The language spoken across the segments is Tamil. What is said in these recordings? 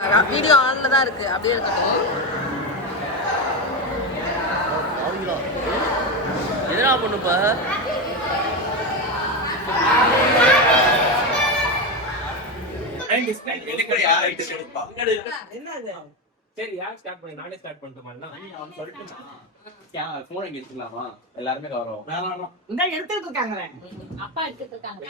வீடியோ ஆன்ல தான் இருக்கு, அப்படியே இருக்கட்டும். எதனா பண்ணுப்பா. சரி, யார் ஸ்டார்ட் பண்ணி? நானே ஸ்டார்ட் பண்ணட்டுமா? போன் எங்க வச்சுக்கலாமா? எல்லாருமே கவரம் எடுத்துட்டு இருக்காங்க. அப்பா எடுத்துட்டு இருக்காங்க.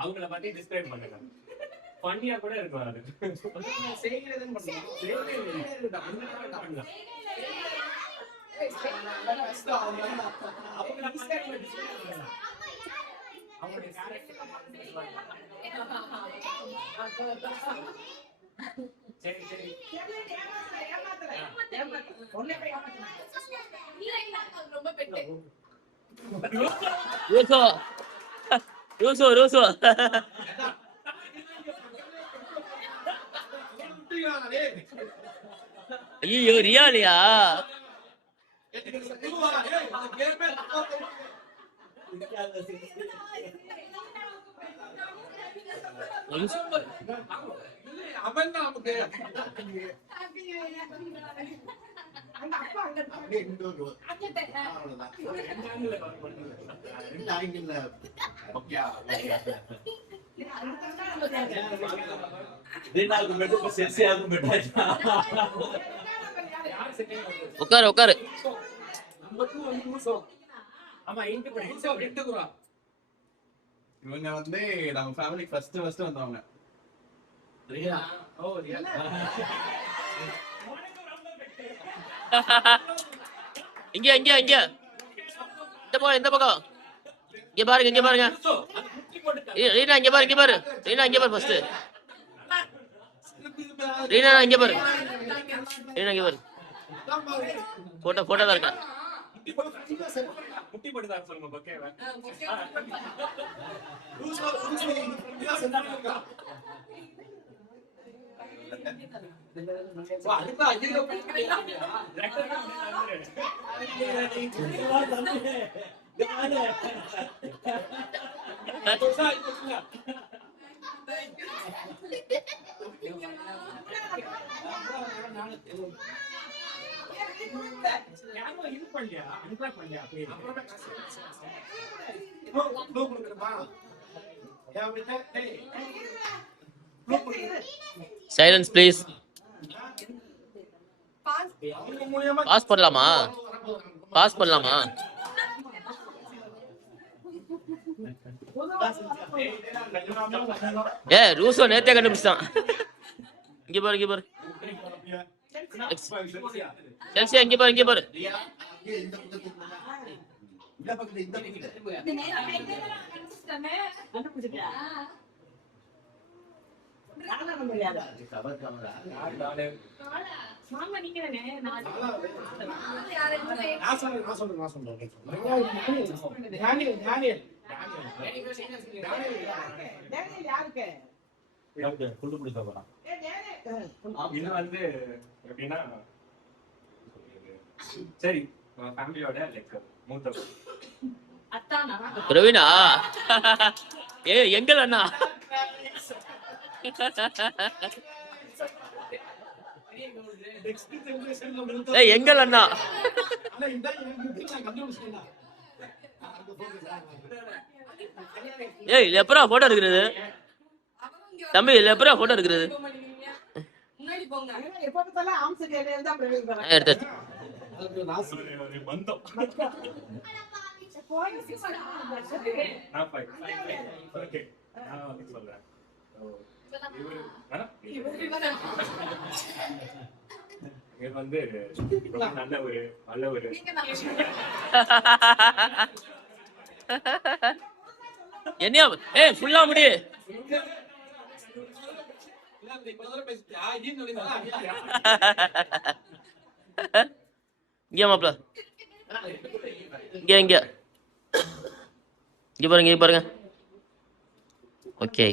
அவங்கள பத்தி டிஸ்கிரைப் பண்ணுங்க. ஃபன்னியா கூட இருக்கும் அது. சரி சரி ஐயோ, ரியாலியா? உட்காரு உட்காரு. இவங்க வந்து நம்ம ஃபேமிலி ஃபர்ஸ்ட் வந்தவங்க. இங்க இங்க இங்க இந்த பக்கம் இங்க பாருங்க. ரீனா இங்க பாரு. ரீனா இங்க பாரு ஃபர்ஸ்ட். ரீனா இங்க பாரு. போட்டோ தான் இருக்கா? முட்டி போட்டு தான் சொல்லுங்க. ஓகேவா? Silence please. பாஸ் பண்ணலாமா? ரூசோ நேத்தே கண்டுபிடிச்சான். இங்க பாரு. செல்சியா இங்க பாரு. இது வந்து எப்படின்னா, சரி ஃபேமிலியோட லைக் மூத்த பிரவீனா. எங்கள் அண்ணா. எங்கள் அண்ணா. எப்பரா போட்டோ இருக்கிறது தம்பி? எப்பரா போட்டோ இருக்கிறது? வந்து நல்ல ஒரு என்னையா ஃபுல்லா முடி. இங்க மாப்ள, இங்க பாருங்க. ஓகே.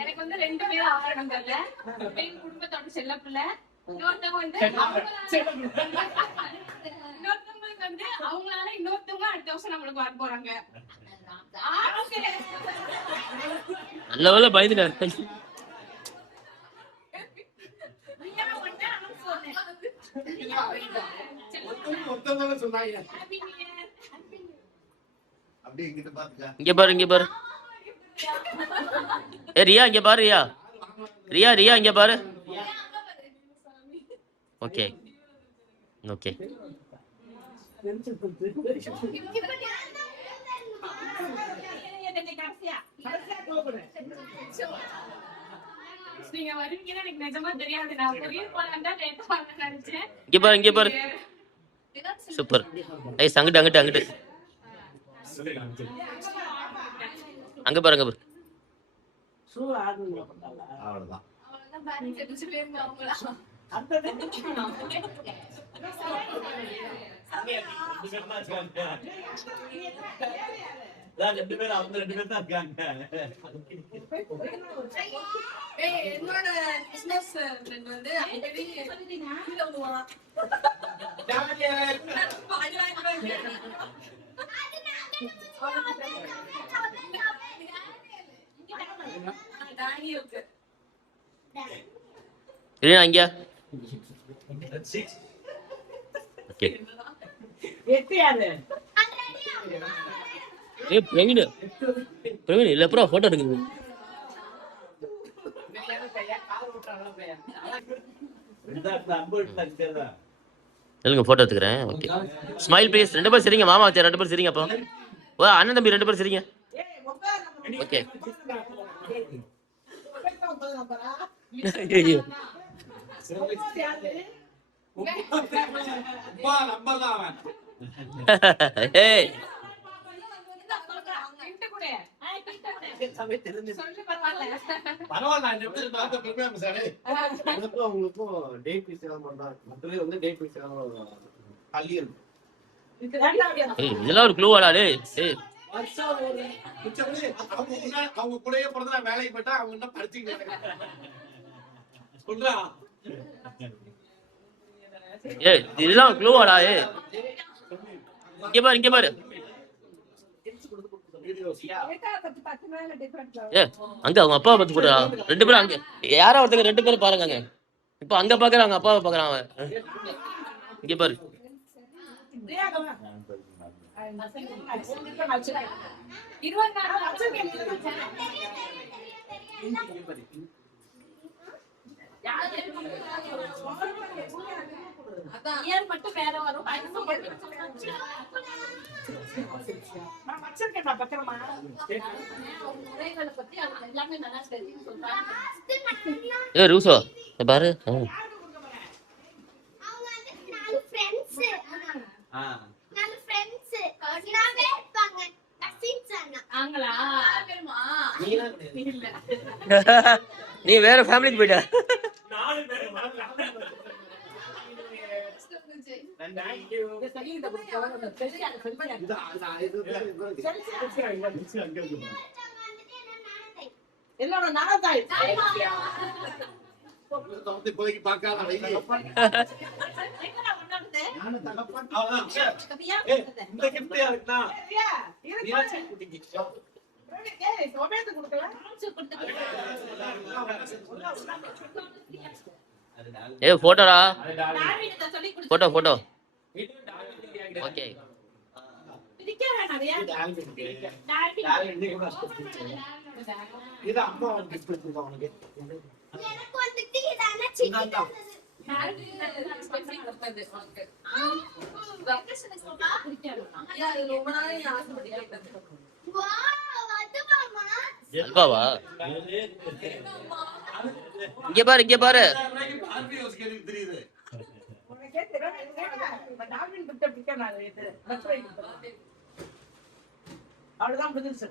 எனக்கு வந்து 2 பேரும் ஆவரணம் தெரியல. என் குடும்பத்தோட செல்ல பிள்ளை. இன்னொருத்தவங்க வந்து இன்னொருத்தவங்களுக்கு வந்து அவங்களால இன்னொருத்தவங்க அடுத்த வருஷம் நம்மளுக்கு வர போறாங்க. நல்ல வேலை பயந்துட்டாரு. இங்க பாரு இங்க பாரு. ஏ ரியா இங்க பாரு ரியா. ரியா ரியா இங்க பாரு. Okay okay. நீங்க வருவீங்கன்னு எனக்கு நிஜமா தெரியாது. நான் புரிய போறேன் தான் லேட்டா வாங்க நினைச்சேன். இங்க பாரு இங்க பாரு. சூப்பர். ஏய் அங்கிட்டு அங்கிட்டு அங்கிட்டு. அங்க பாரு அங்க பாரு. அவ்வளவுதான். ரெண்டு பேரும் அவங்க 2 பேர் தான் இருக்காங்க. என்னோட பிசினஸ் ஃப்ரெண்ட் வந்து அடிக்கடி கீழ விழுவான். ரியா இங்க. ஓகே. ஏ பிரவீன் பிரவீன் இல்ல அப்புறம் போட்டோ எடுக்குது. இல்லைங்க போட்டோ எடுத்துக்கிறேன். Okay smile please. 2 பேரும் சரிங்க மாமா வச்சா 2 பேரும் சரிங்க. அப்போ வா அண்ணன் தம்பி 2 பேரும் சரிங்க. ஓகே. ஐயோ ஏய் இதெல்லாம் ஒரு க்ளூவாடா டேய். ஏய் அவங்க கூடயே பிறந்த வேலைக்கு போயிட்டா அவங்க என்ன படிச்சுக்கிட்டு சொல்றா. ஏய் இதெல்லாம் க்ளூவாடா. ஏய் இங்க பாரு இங்க பாரு. ஏ அங்க அவங்க அப்பாவை பத்தி போடுறா. 2 பேரும் அங்க யாரோ ஒருத்தங்க 2 பேரும் பாருங்க அங்க. இப்ப அங்க பாக்குறாங்க அப்பாவை பாக்குறான் அவன். இங்க பாரு. மட்டும் வேற வரும். ஏ ரூசோ பாரு. நீ வேற ஃபேமிலிக்கு போயிட்ட. என்னோட நலத்தாய் இப்போதைக்கு பார்க்காத இந்த கிஃப்ட் யாருக்குன்னா ஏ போட்டோடா. Photo photo. ஓகே இது அம்மா கிஃப்ட் கொடுத்துருக்கோம் உனக்கு. எனக்கு வந்துட்டு இதான சிக்கன் அல்வாவா? இங்க பாரு இங்க பாரு. தெரியுது அவ்வளவுதான் முடிஞ்சிருச்சு.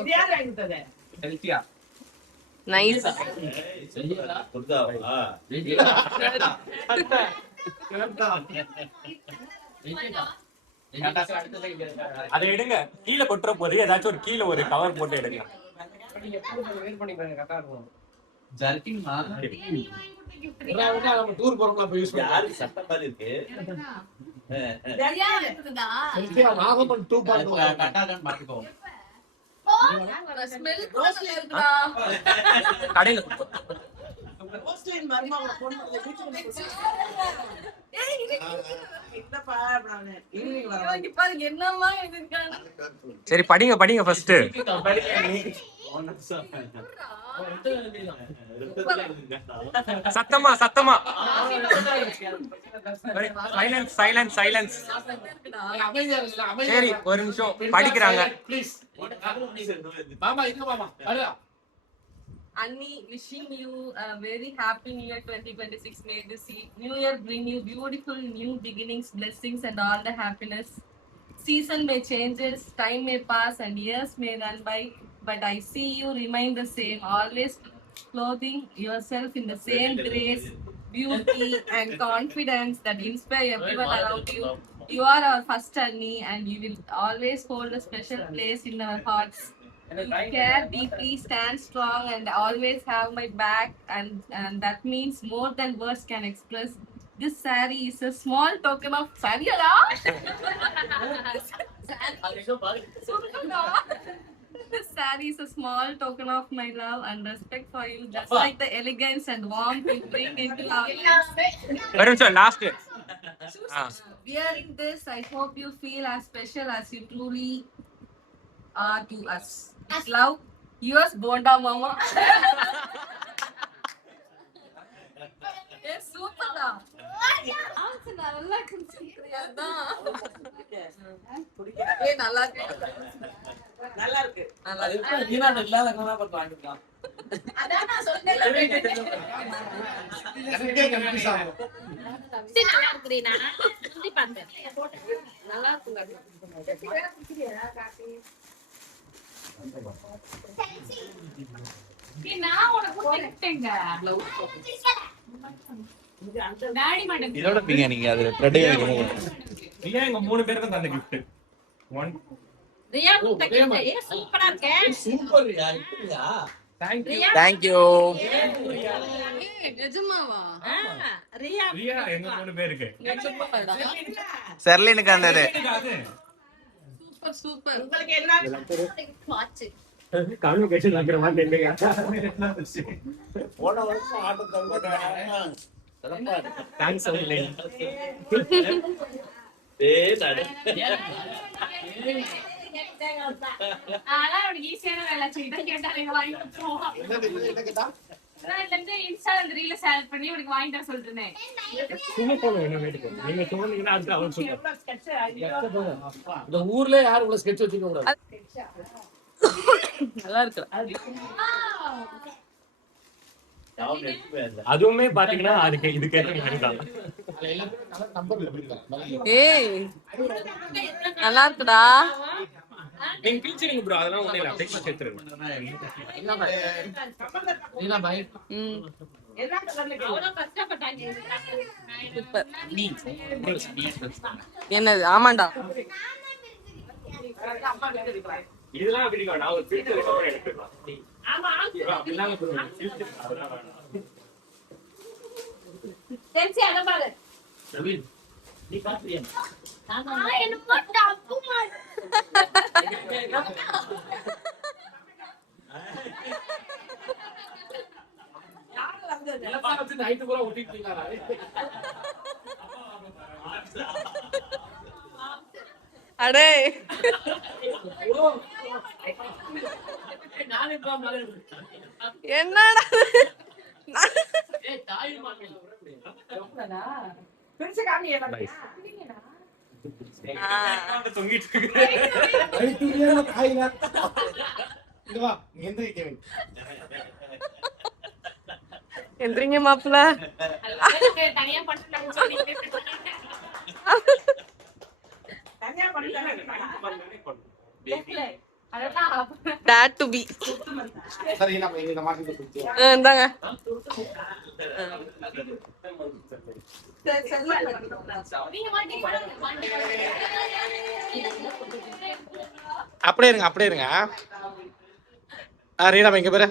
இது யாரு வாங்கிட்டது? ஹெல்த்தியா நைஸ். அதை எடுங்க, கீழே கொட்டுற போது ஏதாச்சும் ஒரு கீழே ஒரு கவர் போட்டு எடுங்க. டூர் போறோம்ல போய் யூஸ் நாகப்பன் 2.0 கடையில ரோஸ்லின் மர்மாவோட பொண்ணு அந்த வீட்டுக்கு என்னப்பா நான் ஈவினிங் வரேன். பாருங்க என்னமா இருக்காங்க. சரி படிங்க படிங்க ஃபர்ஸ்ட். சத்தமா சத்தமா. Silence silence silence. அமைதியா இருங்க, அமைதியா. சரி ஒரு நிமிஷம் படிக்கிறாங்க. ப்ளீஸ் மாமா இங்க மாமா வரா. Annie, wishing you a very happy New Year 2026. May this New Year bring you beautiful new beginnings, blessings, and all the happiness. Season may changes, time may pass, and years may run by, but I see you remain the same. Always clothing yourself in the same grace, beauty, and confidence that inspire everyone around you. You are our first Annie, and you will always hold a special place in our hearts. You care deeply, stand strong, and always have my back, and that means more than words can express. This saree is a small token of sariyala. This saree is a small token of my love and respect for you, just like the elegance and warmth you bring into our lives. ஒரு நிமிஷம் last. Wearing this, I hope you feel as special as you truly are to us. Love, yours, Bonda Mama. Yes, super da. நல்லா குடிச்சிருக்கியா? ஏய் நல்லா இருக்கு. நல்லா இருக்கு. நல்லா இருக்கு. ஈனால இல்லாத கனா பட்டு வாங்கிட்டான். அதான் நான் சொன்னேன்ல. எனக்கே கன்ஃபியூஸ் ஆகும். நல்லா இருக்குறீனா சுத்தி பார்த்தேன் நல்லா இருக்குங்க. நான் உனக்கு கொடுத்தேங்க. Daddy madam. இதோட பீங்க நீங்க அது ரெடி ஆயிடும். ரியா எங்க மூணு பேருக்கு தந்த gift. 1 ரியா குட்டே ஏ சூப்பரா இருக்கே. சூப்பர் யா இப்படியா? Thank you. நிஜமாவா? ரியா ரியா எங்க மூணு பேருக்கு. செர்லினுக்கு வந்தது. Super super. உங்களுக்கு என்ன வாட்ச் கம்யூனிகேஷன் நடக்கிற மாதிரி இல்லையா? போன வருஷம் ஆர்டர் தந்தாங்க. சிறப்பா இருக்கு. Thanks outlay. ஆனா அவனுக்கு ஈஸியான வேலை செய்தா கேட்டாலே வாங்கி கொடுத்துருவான். என்ன கேட்டா நான் இந்த இன்ஸ்டா அந்த ரீல ஷேர் பண்ணி உனக்கு வாங்கிட்டு வர சொல்றேனே. சும்மா போங்க என்ன வீட்டுக்கு. நீங்க சொன்னீங்கன்னா அது அவன் சொல்லுவான். எவ்வளவு ஸ்கெட்ச் ஐடியா? இந்த ஊர்ல யாரும் இவ்வளவு ஸ்கெட்ச் வச்சுக்க கூடாது. நல்லா இருக்கு. அதுவுமே பாத்தீங்கன்னா அதுக்கு இதுக்கு ஏத்த மாதிரி தான். அதுல எல்லாத்துக்கும் நல்ல நம்பர் இல்ல. ஏய் நல்லா இருக்குடா. நீங்க கிழிச்சிருங்க ப்ரோ, அதெல்லாம் ஒண்ணு இல்ல. அப்படியே சேர்த்துருங்க. நீனா பை என்ன கலர்ல கேக்குறீங்க? அவ்வளவு கஷ்டப்பட்டாங்க. சூப்பர். என்னது? ஆமாண்டா. அம்மா கிட்ட இருக்கா? இதெல்லாம் பிடிக்கும். நான் ஒரு ஃபில்டர் அப்புறம் எடுத்துக்கலாம். ஆமா அப்படிலாம் ஃபில்டர் அதெல்லாம் வேணாம். சென்சி அத பாரு. ரவீன் நீ பாத்தியா? என்ன போட்டு அப்புமா யாரு வந்தது? எல்லாம் வச்சு நைட் பூரா ஒட்டிட்டீங்களா? அடே நானே பா மாதிரி என்னடா ஏய் தாய் மாமே பிரிச்சு காமி என்ன? தொங்கிட்டு இருக்கு. ஐடில காய்ங்க. இங்க வா, எந்திரிக்க வே. எந்திரிங்க மாப்ள. தனியா பண்ணிட்டாங்க சொல்லிட்டு தனியா பண்ணிட்டாங்க. பண்ணானே பண்ணு. லெஃப்ட்ல டேட் டு பி. சரி நம்ம இந்த மாசத்துக்கு கொடுத்து இந்தாங்க. அப்படியே இருங்க அப்படியே இருங்க. ரீனா இங்க பாரு.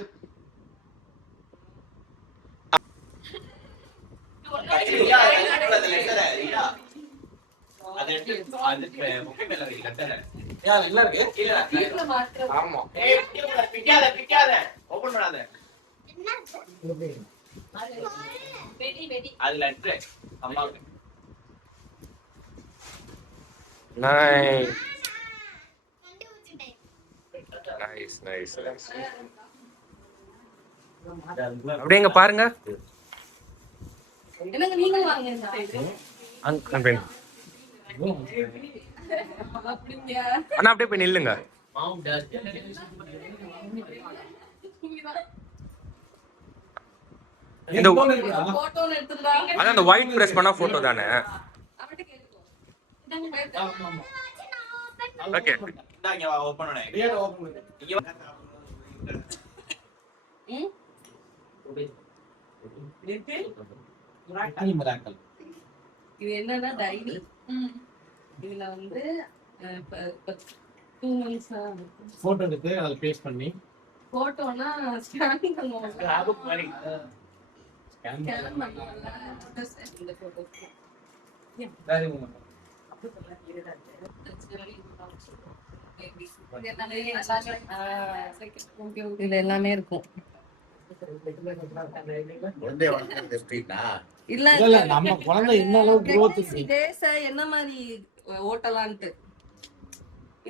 ஆமா நைஸ். அப்படியே இங்க பாருங்க. என்னங்க நீங்களும் வாங்க இந்த side. அப்படிங்க. அண்ணா அப்படியே போய் நில்லுங்க. இந்த போட்டோ எடுத்துடா. அதான் அந்த ஒயிட் பிரஸ் பண்ணா போட்டோ தானே. அவட்ட கேளுங்க. ஓகே. ரீனா ஓபன் பண்ணு. இது என்னன்னா டைரி. இதுல வந்து 2 months போட்டோ எடுத்து அதை பேஸ்ட் பண்ணி போட்டோனா ஸ்கேன் பண்ணுவோம். ஸ்கேன் ஸ்கேன் பண்ணுவாங்க. இந்த போட்டோ. இதுல எல்லாமே இருக்கும். இல்ல இல்ல நம்ம குழந்தை என்ன அளவு growth இருக்கு. டேஸ் என்ன மாதிரி ஓட்டலான்ட்டு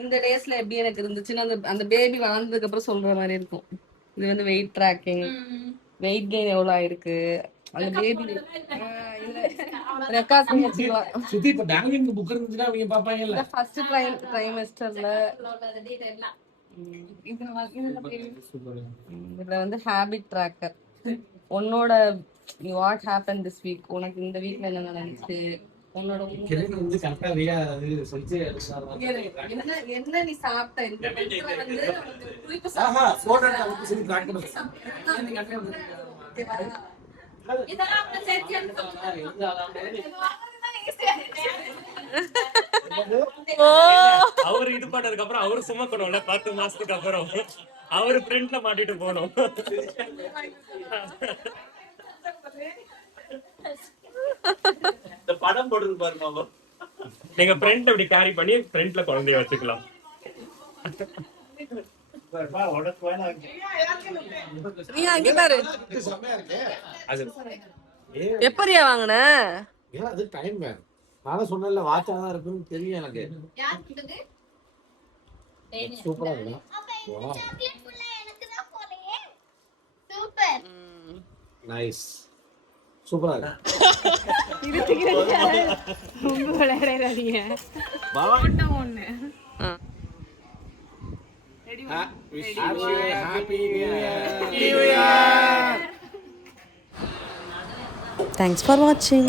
இந்த டேஸ்ல எப்படி எனக்கு இருந்துச்சுன்னு அந்த பேபி வளர்ந்ததுக்கு அப்புறம் சொல்ற மாதிரி இருக்கும். இது வந்து வெயிட் ட்ராக்கிங், வெயிட் கெயின் எவ்வளவு ஆயிருக்கு அந்த பேபி ரெக்கார்ட் பண்ணி வச்சுக்கலாம். சுத்தி இப்ப டாங்கிங் புக் இருந்துச்சுன்னா அவங்க பாப்பாங்கல்ல. ஃபர்ஸ்ட் ட்ரைமஸ்டர்ல இதுல வந்து ஹேபிட் ட்ராக்கர், உன்னோட வாட் ஹேப்பன் திஸ் வீக், உனக்கு இந்த வீக்ல என்ன நடந்துச்சு, உன்னோட வந்து கரெக்டா ரியா அது சொல்லிச்சு என்ன நீ சாப்பிட்ட இந்த வந்து உனக்கு குறிப்பு போட்டோ எடுத்து சொல்லி ட்ராக் பண்ணு. இதெல்லாம் அப்ப சேர்த்து அவர் இது பண்ணதுக்கு அப்புறம் அவரு சுமக்கணும்ல 10 மாசத்துக்கு அப்புறம் அவரு பிரிண்ட்ல மாட்டிட்டு போகணும். இந்த படம் போடுறது பாருங்க. நீங்க பிரிண்ட் அப்படி கேரி பண்ணி பிரிண்ட்ல குழந்தைய வச்சுக்கலாம். நீ அங்க பாரு. செமையா இருக்கு. அது எப்படியா வாங்குன? ஏன் அது டைம் வேணும். நான் சொன்னேன்ல வாட்சா தான் இருக்குன்னு தெரியும் எனக்கு. யார் கிட்டது? சூப்பரா இருக்கு. சாக்லேட் ஃபுல்லா எனக்கு தான் போறீங்க. சூப்பர். நைஸ். சூப்பரா இருக்கு. ரொம்ப விளையாடாதீங்க. போட்டோ ஒண்ணு. Happy New Year. Thanks for watching.